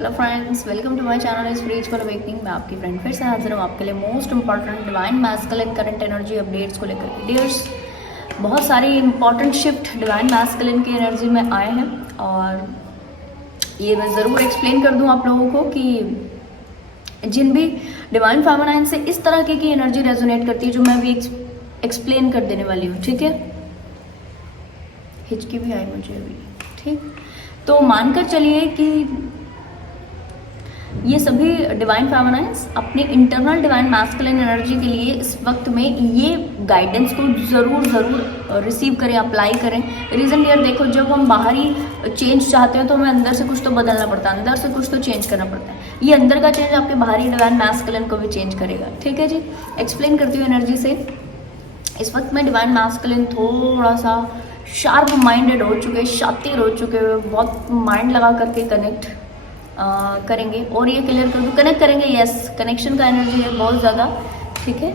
Hello friends, welcome to my channel spiritual awakening. मैं आपकी friend फिर से हाजिर हूँ आपके लिए most important divine masculine current energy updates को लेकर के। डियर्स, बहुत सारी इंपॉर्टेंट शिफ्ट डिवाइन मैस्कुलिन की एनर्जी में आए हैं और ये मैं ज़रूर एक्सप्लेन कर दूँ आप लोगों को कि जिन भी डिवाइन फेमिनाइन से इस तरह की एनर्जी रेजोनेट करती है, जो मैं अभी एक्सप्लेन कर देने वाली हूँ। ठीक है, हिचकी भी आई मुझे अभी। ठीक, तो मानकर चलिए कि ये सभी डिवाइन फेमिनाइंस अपनी इंटरनल डिवाइन मैस्कुलिन एनर्जी के लिए इस वक्त में ये गाइडेंस को ज़रूर रिसीव करें, अप्लाई करें। रीज़न यार देखो, जब हम बाहरी चेंज चाहते हैं तो हमें अंदर से कुछ तो बदलना पड़ता है, अंदर से कुछ तो चेंज करना पड़ता है। ये अंदर का चेंज आपके बाहरी डिवाइन मैस्कुलिन को भी चेंज करेगा। ठीक है जी, एक्सप्लेन करती हूँ एनर्जी से। इस वक्त में डिवाइन मैस्कुलिन थोड़ा सा शार्प माइंडेड हो चुके, शातिर हो चुके, बहुत माइंड लगा करके कनेक्ट करेंगे। और ये क्लियर कर दूँ, कनेक्ट करेंगे, यस, कनेक्शन का एनर्जी है बहुत ज़्यादा। ठीक है,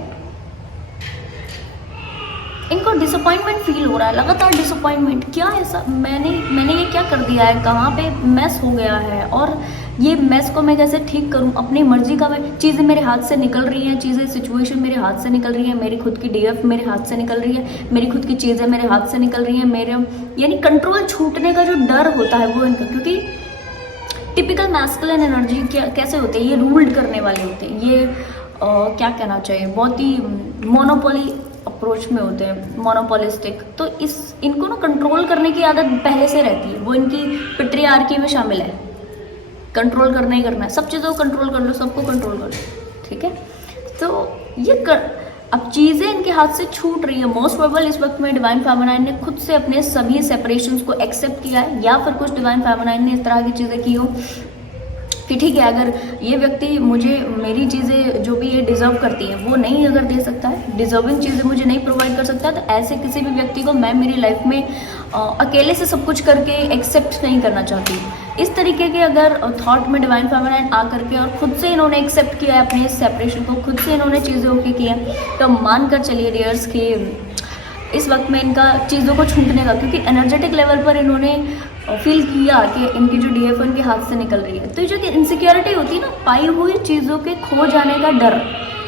इनको डिसअपॉइंटमेंट फील हो रहा है, लगातार डिसअपॉइंटमेंट। क्या ऐसा मैंने ये क्या कर दिया है, कहाँ पे मैस हो गया है, और ये मैस को मैं कैसे ठीक करूँ। अपनी मर्जी का चीज़ें मेरे हाथ से निकल रही हैं, चीज़ें सिचुएशन मेरे हाथ से निकल रही है, मेरी खुद की डीएफ मेरे हाथ से निकल रही है, मेरी खुद की चीज़ें मेरे हाथ से निकल रही हैं। मेरे यानी कंट्रोल छूटने का जो डर होता है वो इनका, क्योंकि टिपिकल मैस्कुलिन एनर्जी कैसे होते हैं, ये रूल्ड करने वाले होते हैं। ये क्या कहना चाहिए, बहुत ही मोनोपोली अप्रोच में होते हैं, मोनोपोलिस्टिक। तो इनको ना कंट्रोल करने की आदत पहले से रहती है, वो इनकी पेट्रियार्की में शामिल है। कंट्रोल करना ही करना है, सब चीज़ों को कंट्रोल कर लो, सबको कंट्रोल कर लो। ठीक है, तो अब चीज़ें इनके हाथ से छूट रही है। मोस्ट प्रोबेबल इस वक्त में डिवाइन फेमिनाइन ने खुद से अपने सभी सेपरेशंस को एक्सेप्ट किया है, या फिर कुछ डिवाइन फेमिनाइन ने इस तरह की चीज़ें की हो कि ठीक है, अगर ये व्यक्ति मुझे मेरी चीज़ें जो भी ये डिज़र्व करती हैं वो नहीं अगर दे सकता है, डिज़र्विंग चीज़ें मुझे नहीं प्रोवाइड कर सकता, तो ऐसे किसी भी व्यक्ति को मैं मेरी लाइफ में अकेले से सब कुछ करके एक्सेप्ट नहीं करना चाहती। इस तरीके के अगर थॉट में डिवाइन फेमिनाइन आ करके और खुद से इन्होंने एक्सेप्ट किया है अपने सेपरेशन को, खुद से इन्होंने चीज़ें ओके किया, तो मान कर चलिए डियर्स कि इस वक्त में इनका चीज़ों को छूटने का, क्योंकि एनर्जेटिक लेवल पर इन्होंने फील किया कि इनकी जो डीएफ इनके हाथ से निकल रही है। तो जो कि इनसिक्योरिटी होती है ना, पाई हुई चीज़ों के खो जाने का डर,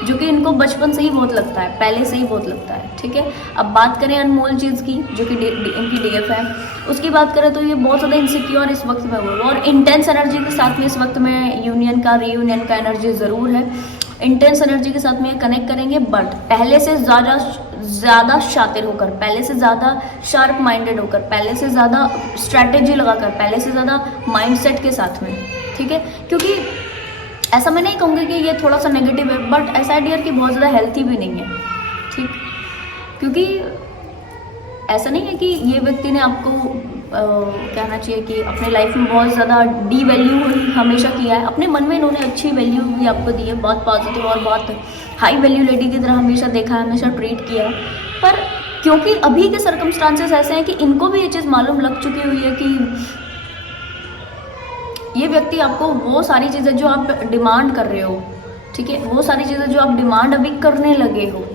जो कि इनको बचपन से ही बहुत लगता है, पहले से ही बहुत लगता है। ठीक है, अब बात करें अनमोल चीज़ की जो कि इनकी डीएफ है, उसकी बात करें तो ये बहुत ज़्यादा इनसिक्योर इस वक्त में हुआ, और इंटेंस एनर्जी के साथ में इस वक्त में यूनियन का, रीयूनियन का एनर्जी ज़रूर है। इंटेंस एनर्जी के साथ में ये कनेक्ट करेंगे, बट पहले से ज़्यादा शातिर होकर, पहले से ज़्यादा शार्प माइंडेड होकर, पहले से ज़्यादा स्ट्रैटेजी लगाकर, पहले से ज़्यादा माइंडसेट के साथ में। ठीक है, क्योंकि ऐसा मैं नहीं कहूँगी कि ये थोड़ा सा नेगेटिव है, बट ऐसा है डियर कि बहुत ज़्यादा हेल्थी भी नहीं है। ठीक, क्योंकि ऐसा नहीं है कि ये व्यक्ति ने आपको कहना चाहिए कि अपने लाइफ में बहुत ज़्यादा डी वैल्यू हमेशा किया है। अपने मन में इन्होंने अच्छी वैल्यू भी आपको दी है, बहुत पॉजिटिव और बहुत हाई वैल्यू लेडी की तरह हमेशा देखा है, हमेशा ट्रीट किया है। पर क्योंकि अभी के सर्कमस्टांसेस ऐसे हैं कि इनको भी ये चीज़ मालूम लग चुकी हुई है कि ये व्यक्ति आपको वो सारी चीज़ें जो आप डिमांड कर रहे हो, ठीक है, वो सारी चीज़ें जो आप डिमांड अभी करने लगे हो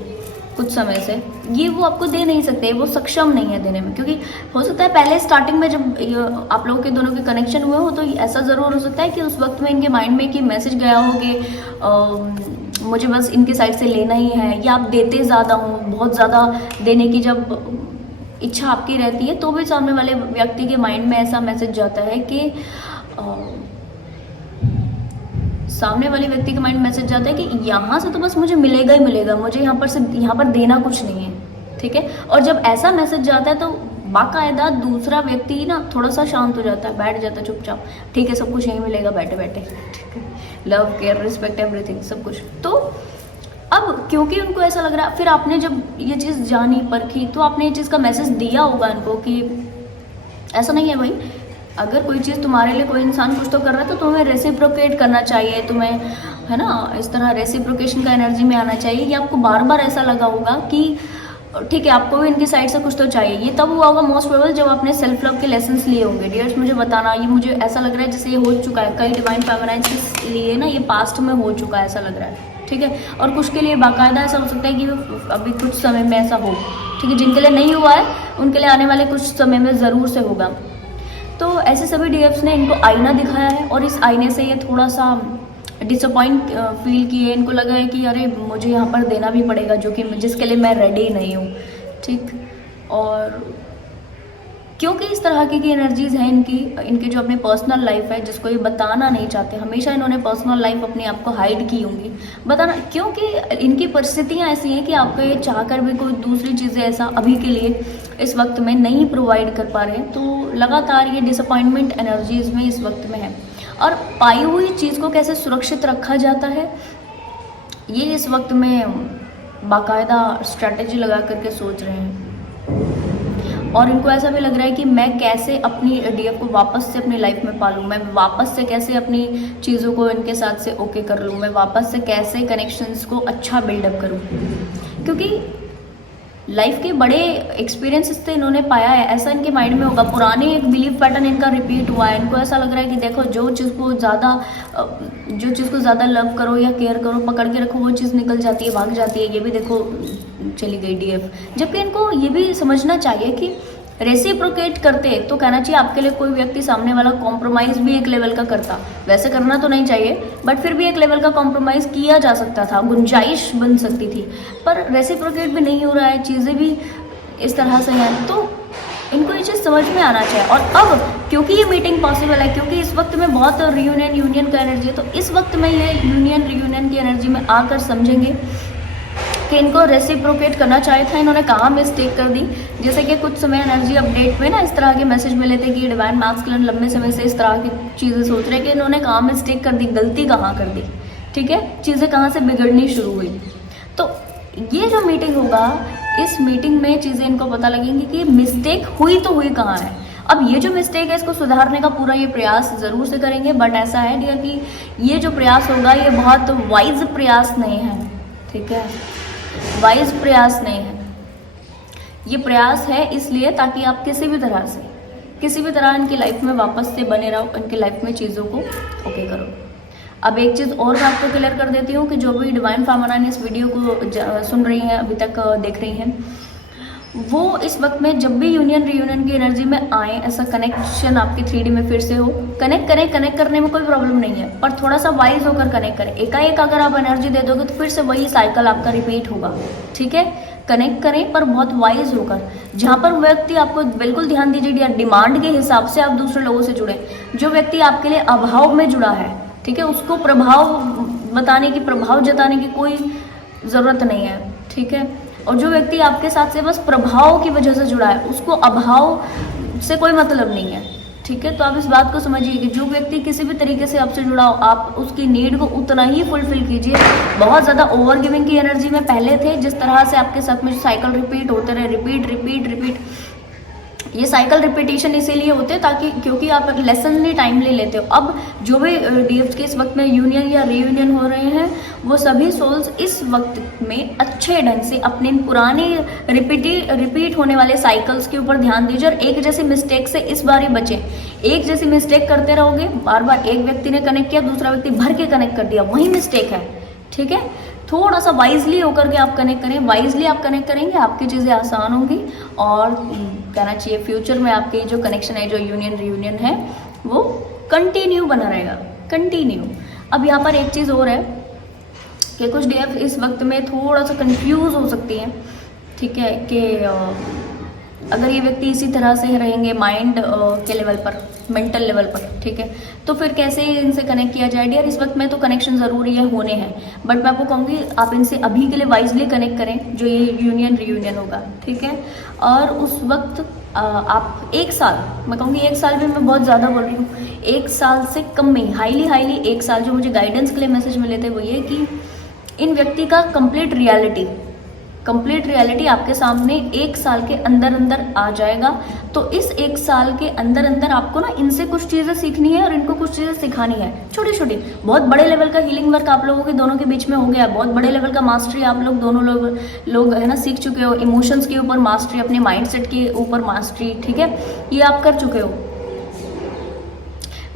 कुछ समय से, ये वो आपको दे नहीं सकते, वो सक्षम नहीं है देने में। क्योंकि हो सकता है पहले स्टार्टिंग में जब आप लोगों के दोनों के कनेक्शन हुए हो, तो ऐसा ज़रूर हो सकता है कि उस वक्त में इनके माइंड में कि मैसेज गया हो कि मुझे बस इनके साइड से लेना ही है, या आप देते ज़्यादा हो, बहुत ज़्यादा देने की जब इच्छा आपकी रहती है, तो भी सामने वाले व्यक्ति के माइंड में ऐसा मैसेज जाता है कि सामने वाले व्यक्ति के माइंड मैसेज जाता है कि यहाँ से तो बस मुझे मिलेगा ही मिलेगा, मुझे यहाँ पर देना कुछ नहीं है। ठीक है, और जब ऐसा मैसेज जाता है तो बाकायदा दूसरा व्यक्ति ना थोड़ा सा शांत हो जाता है, बैठ जाता है चुपचाप। ठीक है, सब कुछ यहीं मिलेगा बैठे बैठे, ठीक है, लव, केयर, रिस्पेक्ट, एवरीथिंग, सब कुछ। तो अब क्योंकि उनको ऐसा लग रहा है, फिर आपने जब ये चीज़ जानी, परखी, तो आपने ये चीज़ का मैसेज दिया होगा इनको कि ऐसा नहीं है भाई, अगर कोई चीज़ तुम्हारे लिए कोई इंसान कुछ तो कर रहा है तो तुम्हें रेसिप्रोकेट करना चाहिए, तुम्हें, है ना, इस तरह रेसिप्रोकेशन का एनर्जी में आना चाहिए। ये आपको बार बार ऐसा लगा होगा कि ठीक है, आपको भी इनकी साइड से कुछ तो चाहिए। ये तब हुआ होगा मोस्ट प्रोबेबल जब आपने सेल्फ लव के लेसन्स लिए होंगे। डियर्स, मुझे बताना, ये मुझे ऐसा लग रहा है जैसे ये हो चुका है, कई डिवाइन फेमिनाइन के लिए ना ये पास्ट में हो चुका है, ऐसा लग रहा है। ठीक है, और कुछ के लिए बाकायदा ऐसा हो सकता है कि अभी कुछ समय में ऐसा हो। ठीक है, जिनके लिए नहीं हुआ है उनके लिए आने वाले कुछ समय में ज़रूर से होगा। तो ऐसे सभी डीएफ्स ने इनको आईना दिखाया है और इस आईने से ये थोड़ा सा डिसअपॉइंट फील किए। इनको लगा है कि अरे मुझे यहाँ पर देना भी पड़ेगा जो कि जिसके लिए मैं रेडी नहीं हूँ, ठीक। और क्योंकि इस तरह की एनर्जीज हैं इनकी जो अपनी पर्सनल लाइफ है जिसको ये बताना नहीं चाहते, हमेशा इन्होंने पर्सनल लाइफ अपने आप को हाइड की होंगी बताना, क्योंकि इनकी परिस्थितियाँ ऐसी हैं कि आपको ये चाहकर भी कोई दूसरी चीज़ें ऐसा अभी के लिए इस वक्त में नहीं प्रोवाइड कर पा रहे हैं। तो लगातार ये डिसअपॉइंटमेंट एनर्जीज में इस वक्त में है। और पाई हुई चीज़ को कैसे सुरक्षित रखा जाता है ये इस वक्त में बाकायदा स्ट्रैटेजी लगा करके सोच रहे हैं। और इनको ऐसा भी लग रहा है कि मैं कैसे अपनी डीएफ को वापस से अपनी लाइफ में पालूँ, मैं वापस से कैसे अपनी चीज़ों को इनके साथ से ओके कर लूँ, मैं वापस से कैसे कनेक्शंस को अच्छा बिल्डअप करूँ, क्योंकि लाइफ के बड़े एक्सपीरियंसेस तो इन्होंने पाया है। ऐसा इनके माइंड में होगा, पुराने एक बिलीफ पैटर्न इनका रिपीट हुआ है। इनको ऐसा लग रहा है कि देखो जो चीज़ को ज़्यादा लव करो या केयर करो, पकड़ के रखो, वो चीज़ निकल जाती है, भाग जाती है। ये भी देखो चली गई डीएफ। जबकि इनको ये भी समझना चाहिए कि रेसिप्रोकेट करते तो कहना चाहिए आपके लिए कोई व्यक्ति सामने वाला कॉम्प्रोमाइज़ भी एक लेवल का करता, वैसे करना तो नहीं चाहिए बट फिर भी एक लेवल का कॉम्प्रोमाइज़ किया जा सकता था, गुंजाइश बन सकती थी। पर रेसिप्रोकेट भी नहीं हो रहा है, चीज़ें भी इस तरह से हैं, तो इनको ये चीज़ समझ में आना चाहिए। और अब क्योंकि ये मीटिंग पॉसिबल है, क्योंकि इस वक्त में बहुत यूनियन का एनर्जी है, तो इस वक्त में ये यूनियन की एनर्जी में आकर समझेंगे कि इनको रेसिप्रोकेट करना चाहिए था, इन्होंने कहाँ मिस्टेक कर दी। जैसे कि कुछ समय एनर्जी अपडेट में ना इस तरह के मैसेज मिले थे कि डिवाइन मैस्कुलिन लंबे समय से इस तरह की चीज़ें सोच रहे हैं कि इन्होंने कहाँ मिस्टेक कर दी, गलती कहाँ कर दी, ठीक है, चीज़ें कहाँ से बिगड़नी शुरू हुई। तो ये जो मीटिंग होगा, इस मीटिंग में चीज़ें इनको पता लगेंगी कि मिस्टेक हुई तो हुई कहाँ है। अब ये जो मिस्टेक है इसको सुधारने का पूरा ये प्रयास ज़रूर से करेंगे, बट ऐसा है डियर कि ये जो प्रयास होगा ये बहुत वाइज प्रयास नहीं है, ठीक है, वाइज प्रयास नहीं है। ये प्रयास है इसलिए ताकि आप किसी भी तरह इनकी लाइफ में वापस से बने रहो, इनकी लाइफ में चीज़ों को ओके करो। अब एक चीज़ और मैं आपको क्लियर कर देती हूँ कि जो भी डिवाइन फेमिनिन इस वीडियो को सुन रही हैं, अभी तक देख रही हैं, वो इस वक्त में जब भी रीयूनियन की एनर्जी में आए, ऐसा कनेक्शन आपकी 3D में फिर से हो, कनेक्ट करने में कोई प्रॉब्लम नहीं है, पर थोड़ा सा वाइज होकर कनेक्ट करें। एकाएक अगर आप एनर्जी दे दोगे तो फिर से वही साइकिल आपका रिपीट होगा, ठीक है। कनेक्ट करें पर बहुत वाइज होकर, जहाँ पर व्यक्ति आपको बिल्कुल ध्यान दीजिए, डिमांड के हिसाब से आप दूसरे लोगों से जुड़े। जो व्यक्ति आपके लिए अभाव में जुड़ा है, ठीक है, उसको प्रभाव जताने की कोई ज़रूरत नहीं है, ठीक है। और जो व्यक्ति आपके साथ से बस प्रभाव की वजह से जुड़ा है, उसको अभाव से कोई मतलब नहीं है, ठीक है। तो आप इस बात को समझिए कि जो व्यक्ति किसी भी तरीके से आपसे जुड़ा हो, आप उसकी नीड को उतना ही फुलफिल कीजिए। बहुत ज़्यादा ओवर गिविंग की एनर्जी में पहले थे, जिस तरह से आपके साथ में साइकिल रिपीट होते रहे, रिपीट। ये साइकिल रिपीटेशन इसीलिए होते हैं ताकि, क्योंकि आप लेसन नहीं टाइम ले लेते हो। अब जो भी डीएफ्स के इस वक्त में यूनियन या रीयूनियन हो रहे हैं, वो सभी सोल्स इस वक्त में अच्छे ढंग से अपने पुराने रिपीट होने वाले साइकिल्स के ऊपर ध्यान दीजिए और एक जैसी मिस्टेक से इस बार ही बचें। एक जैसी मिस्टेक करते रहोगे, बार बार एक व्यक्ति ने कनेक्ट किया, दूसरा व्यक्ति भर के कनेक्ट कर दिया, वही मिस्टेक है, ठीक है। थोड़ा सा वाइजली होकर के आप कनेक्ट करें, वाइजली आप कनेक्ट करेंगे, आपकी चीज़ें आसान होंगी और कहना चाहिए फ्यूचर में आपके जो कनेक्शन है, जो रीयूनियन है, वो कंटिन्यू बना रहेगा, कंटिन्यू। अब यहाँ पर एक चीज़ और है कि कुछ डीएफ इस वक्त में थोड़ा सा कंफ्यूज हो सकती हैं, ठीक है, कि अगर ये व्यक्ति इसी तरह से रहेंगे माइंड के लेवल पर, मेंटल लेवल पर, ठीक है, तो फिर कैसे इनसे कनेक्ट किया जाए। डियर, इस वक्त में तो कनेक्शन ज़रूरी है, होने हैं, बट मैं आपको कहूँगी आप इनसे अभी के लिए वाइजली कनेक्ट करें, जो ये रीयूनियन होगा, ठीक है। और उस वक्त आप 1 साल, मैं कहूँगी 1 साल भी मैं बहुत ज़्यादा बोल रही हूँ, 1 साल से कम में, हाईली 1 साल, जो मुझे गाइडेंस के लिए मैसेज मिले थे वो ये कि इन व्यक्ति का कंप्लीट रियलिटी आपके सामने 1 साल के अंदर आ जाएगा। तो इस 1 साल के अंदर आपको ना इनसे कुछ चीज़ें सीखनी है और इनको कुछ चीज़ें सिखानी है, छोटी छोटी। बहुत बड़े लेवल का हीलिंग वर्क आप लोगों के दोनों के बीच में हो गया, बहुत बड़े लेवल का मास्टरी आप लोग दोनों लोग है ना सीख चुके हो। इमोशंस के ऊपर मास्टरी, अपने माइंडसेट के ऊपर मास्टरी, ठीक है, ये आप कर चुके हो।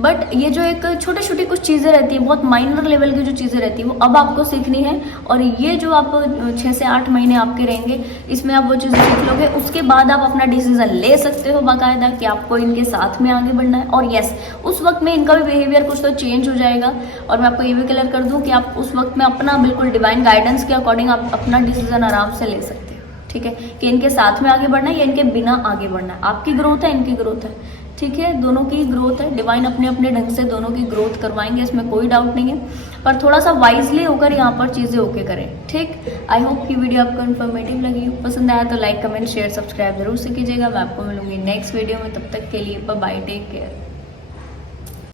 बट ये जो एक छोटी छोटी कुछ चीज़ें रहती हैं, बहुत माइनर लेवल की जो चीज़ें रहती हैं, वो अब आपको सीखनी है। और ये जो आप 6 से 8 महीने आपके रहेंगे, इसमें आप वो चीज़ें सीख लोगे। उसके बाद आप अपना डिसीजन ले सकते हो बाकायदा कि आपको इनके साथ में आगे बढ़ना है। और यस, उस वक्त में इनका भी बिहेवियर कुछ तो चेंज हो जाएगा। और मैं आपको ये भी क्लियर कर दूं कि आप उस वक्त में अपना बिल्कुल डिवाइन गाइडेंस के अकॉर्डिंग आप अपना डिसीजन आराम से ले सकते हो, ठीक है, कि इनके साथ में आगे बढ़ना है या इनके बिना आगे बढ़ना है। आपकी ग्रोथ है, इनकी ग्रोथ है, ठीक है, दोनों की ग्रोथ है। डिवाइन अपने अपने ढंग से दोनों की ग्रोथ करवाएंगे, इसमें कोई डाउट नहीं है। पर थोड़ा सा वाइजली होकर यहाँ पर चीज़ें ओके करें, ठीक। आई होप कि वीडियो आपको इन्फॉर्मेटिव लगी हो। पसंद आया तो लाइक, कमेंट, शेयर, सब्सक्राइब जरूर से कीजिएगा। मैं आपको मिलूंगी नेक्स्ट वीडियो में। तब तक के लिए बाय, टेक केयर।